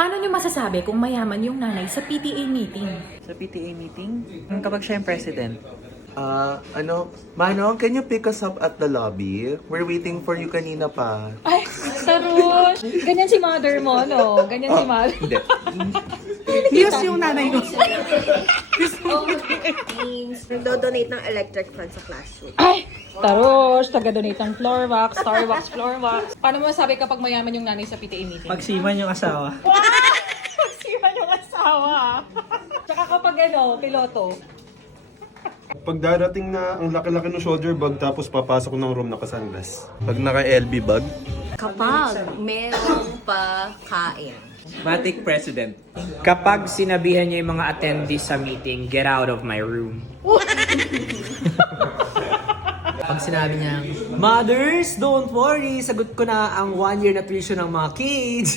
Paano nyo masasabi kung mayaman yung nanay sa PTA meeting? Sa PTA meeting, kapag siya yung president. Manong, can you pick us up at the lobby? We're waiting for you kanina pa. Ay, Tarush! Ganyan si mother mo, no? Ganyan si mother. Hindi. Yes, yung nanay ko. Means, nagdo-donate ng electric fan sa classroom. Ay, Tarush! Taga-donate ng floor wax, Starbucks floor wax. Paano mo masabi kapag mayaman yung nanay sa PTA meeting? Pagsiman yung asawa. Pagsiman yung asawa. Tsaka kapag piloto. Pag darating na ang laki-laki ng shoulder bag tapos papasok ng room naka-sunglass. Pag naka-LB bag, Kapag merong pa kain. Matic President. Kapag sinabihan niya yung mga attendees sa meeting, get out of my room. Pag sinabi niya, Mothers, don't worry, sagot ko na ang 1 year na tuition ng mga kids.